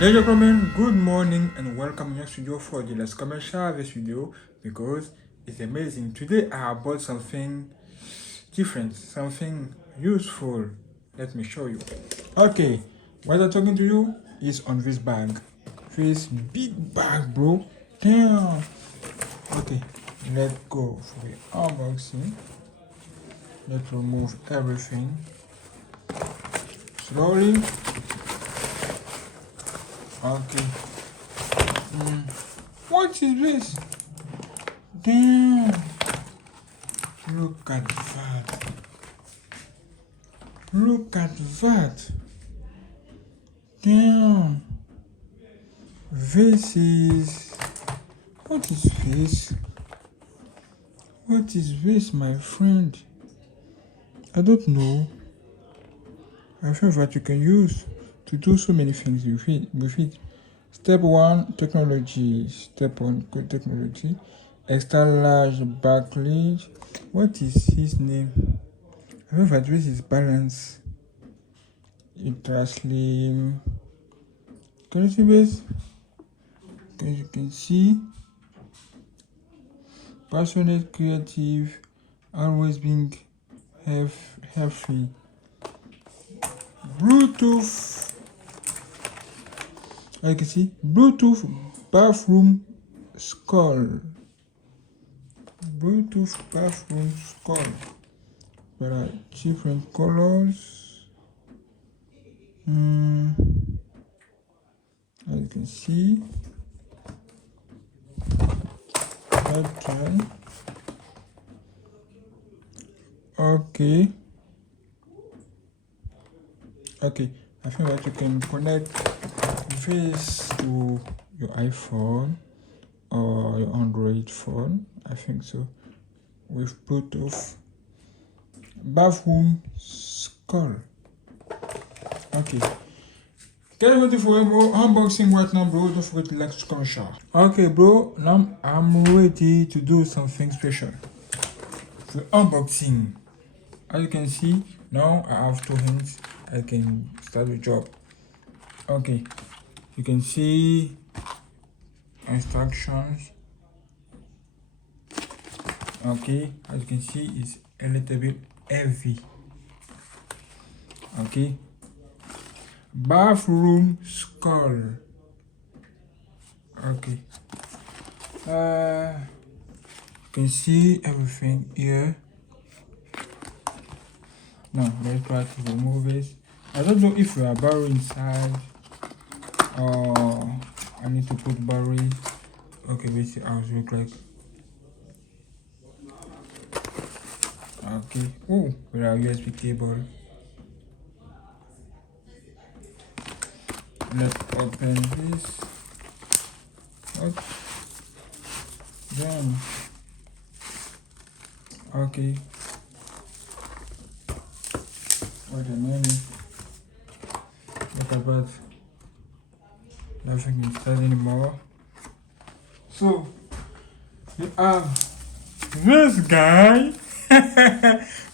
Ladies and gentlemen, good morning and welcome to GNANGSTUDIO for the last commercial of this video because it's amazing. Today I bought something different, something useful. Let me show you. Okay, what I'm talking to you is on this bag. This big bag, bro. Damn. Okay, let's go for the unboxing. Let's remove everything slowly. Okay. What is this? Damn. Look at that. Look at that. Damn. This is... What is this? What is this, my friend? I don't know. I feel that you can use to do so many things with it. Step 1, technology. Step 1, good technology. Extra large backlid. What is his name? I feel that this is balance. Ultra slim. Can you see this? As you can see. Passionate, creative, always being healthy. Bluetooth. As you can see, Bluetooth bathroom skull. Bluetooth bathroom skull. There are different colors. As you can see, okay. Okay, I think that you can connect this to your iPhone or your Android phone. I think so. With Bluetooth bathroom skull. Okay. Get ready for more unboxing right now, bro. Don't forget to like, comment, share. Okay, bro. Now I'm ready to do something special. The unboxing. As you can see, now I have 2 hands. I can start the job. Okay, you can see instructions. Okay, as you can see, it's a little bit heavy. Okay, bathroom skull. Okay, you can see everything here. Now let's try to remove it. I don't know if we are barrel inside or I need to put barrel. Okay, let's see how it looks like. Okay. Oh, we have USB cable. Let's open this. Okay. Then. Okay. Wait a minute. Look at that. Nothing inside anymore. So we have this guy.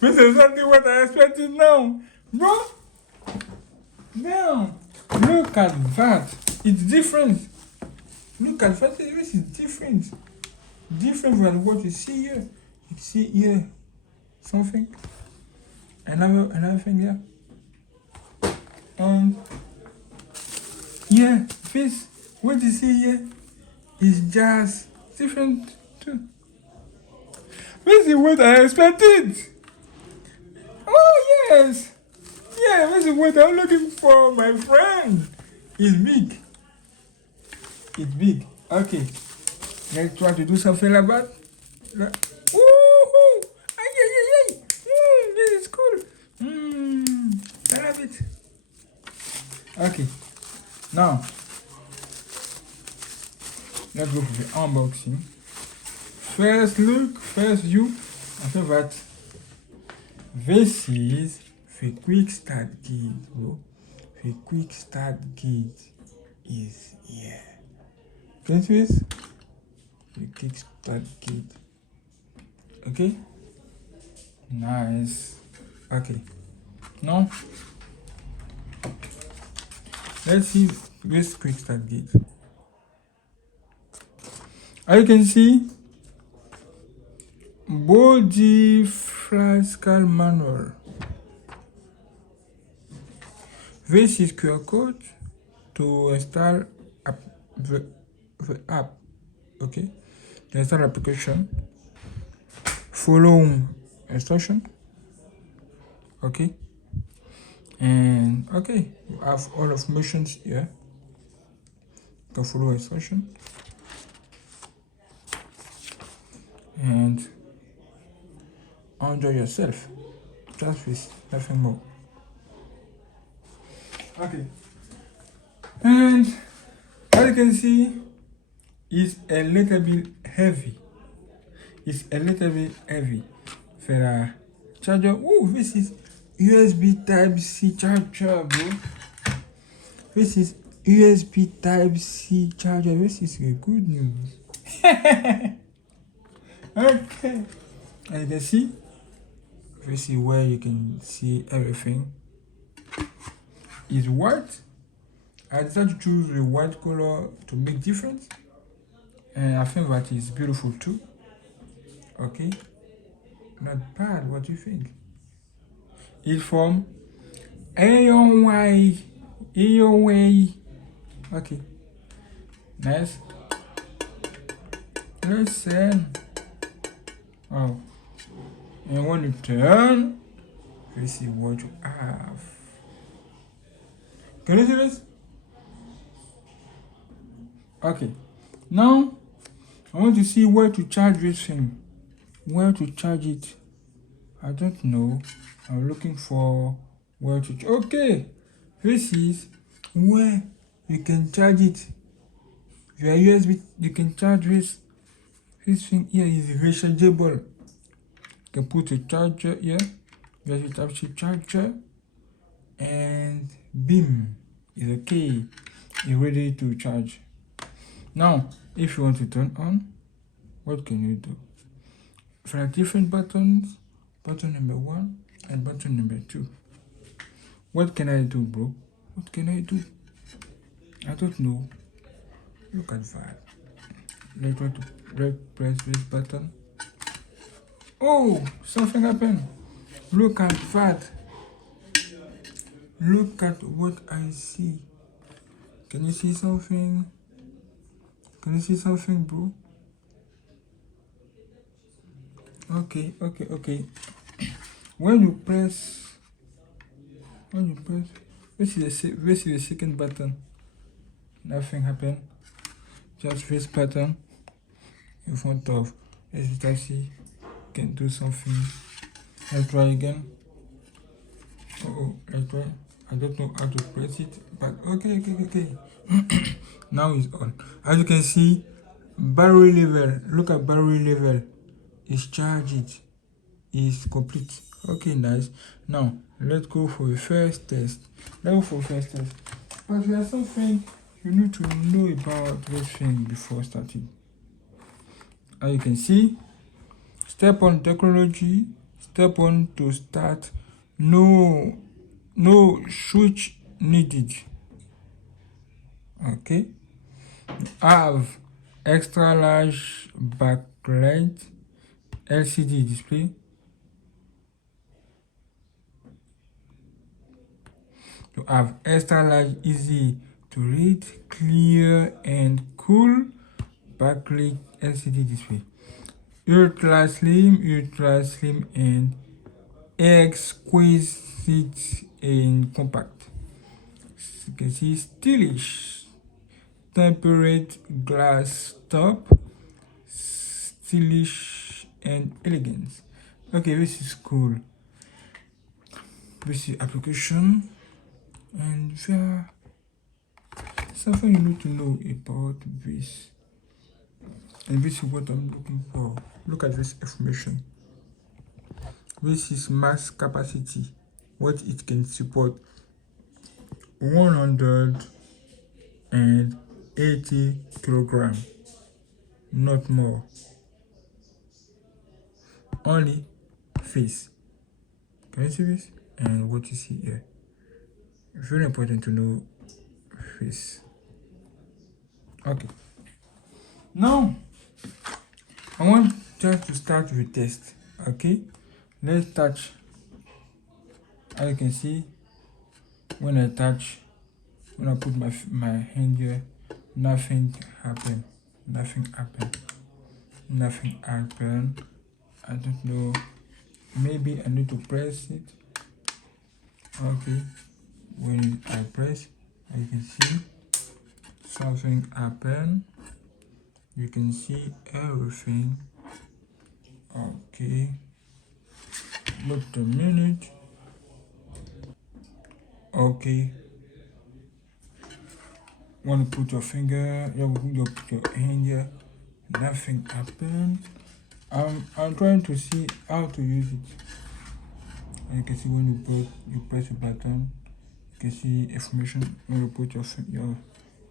This is exactly what I expected now. Bro. Damn. Look at that. It's different. Look at that. This is different. Different from what you see here. You see here something. Another thing here. And yeah, this what you see here is just different too. This is what I expected. Oh yes. Yeah, this is what I'm looking for, my friend. It's big. It's big. Okay. Let's try to do something like that. Woohoo! Ay. This is cool. I love it. Okay. Now, let's go for the unboxing. First look, first view. I feel that this is the quick start guide, bro. The quick start guide is here. Can you see this? The quick start guide. Okay. Nice. Okay. Now, let's see this quick start gate. As you can see, body fiscal manual. This is QR code to install the app. Okay, to install application. Follow instruction. Okay, and okay, you have all informations here. You can follow instruction and enjoy yourself. Just this, nothing more. Okay, and as you can see, it's a little bit heavy. It's a little bit heavy. For charger. Oh, this is USB Type-C charger, bro. This is USB Type-C charger. This is a good news. Okay. As you can see, this is where you can see everything. It's white. I decided to choose the white color to make difference. And I think that is beautiful too. Okay. Not bad. What do you think? It's from AOY. Okay. Nice. Listen. Oh. And when you turn, this is what you have. Can you see this? Okay. Now, I want to see where to charge this thing. Where to charge it? I don't know. I'm looking for where to charge. Okay. This is where you can charge it. Via USB, you can charge this. This thing here is rechargeable. You can put a charger here. USB Type-C charger. And beam is okay. It's ready to charge. Now, if you want to turn on, what can you do? There are different buttons. Button number 1 and button number 2. What can I do, bro? What can I do? I don't know. Look at that. Let's try to press this button. Oh, something happened. Look at that. Look at what I see. Can you see something? Can you see something, bro? Okay. When you press, this is the second button. Nothing happened. Just this button in front of SVTC can do something. Let's try again. Let's try. I don't know how to press it, but okay. Now it's on. As you can see, battery level. Look at battery level. It's charged. It's complete. Okay, nice. Now let's go for the first test. But there's something you need to know about this thing before starting. As you can see, step 1 technology, step 1 to start. No switch needed. Okay. Have extra large backlight LCD display. You have extra large, easy to read, clear and cool backlit LCD display. Ultra slim and exquisite and compact. You can see stylish temperate glass top, stylish and elegant. Okay, this is cool. This is application, and there something you need to know about this. And this is what I'm looking for. Look at this information. This is mass capacity, what it can support. 180 kilogram, not more. Only face. Can you see this? And what you see here. Very important to know face. Okay. Now I want just to start with test. Okay. Let's touch. As you can see, when I put my hand here, nothing happened. Nothing happened. Nothing happened. I don't know. Maybe I need to press it. Okay. When I press, as you can see, something happened. You can see everything. Okay. Wait a minute. Okay. Want to put your finger, you put your hand here. Nothing happened. I'm trying to see how to use it. And you can see when you press the button, you can see information. When you put your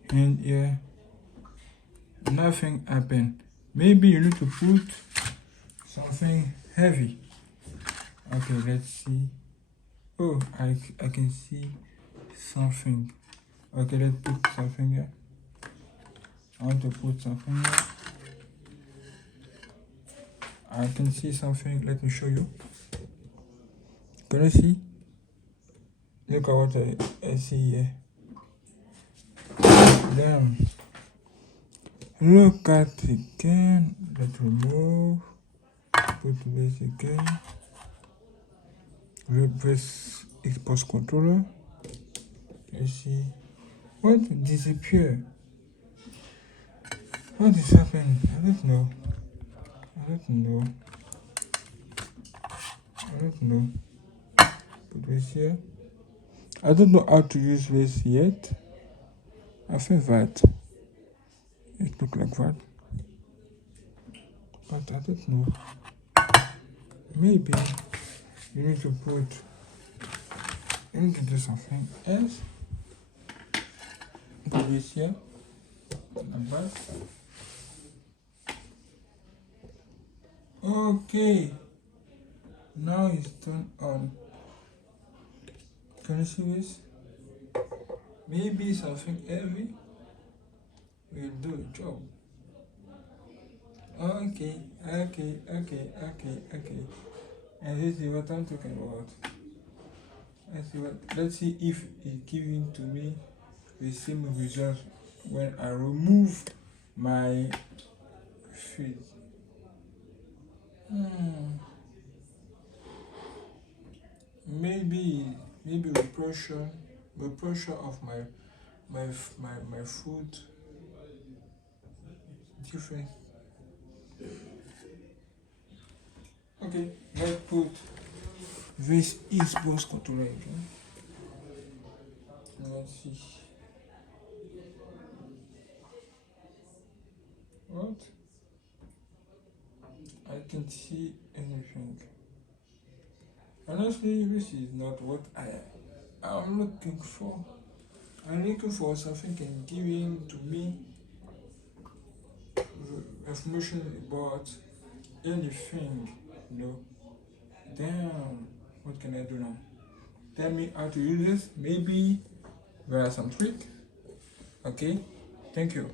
hand here, nothing happened. Maybe you need to put something heavy. Okay, let's see. Oh, I can see something. Okay, let's put something here. I want to put something here. I can see something. Let me show you. Can you see? Look at what I see here. Damn. Look at it again. Let's remove. Put this again. Replace Xbox controller. Let's see. What disappear? What is happening? I don't know. I don't know. I don't know. Put this here. I don't know how to use this yet. I think that it look like that, but I don't know. Maybe you need to do something else. Put this here, like that. Okay, now it's turned on. Can you see this? Maybe something heavy will do the job. Okay. And this is what I'm talking about. Let's see if it's giving to me the same result when I remove my feet. Maybe the pressure of my foot different. Okay, let's put this Xbox controller again. Let's see. What? I can't see anything. Honestly, this is not what I'm looking for. I'm looking for something can give in to me information about anything. Damn. What can I do now? Tell me how to use this. Maybe there are some tricks. Okay. Thank you.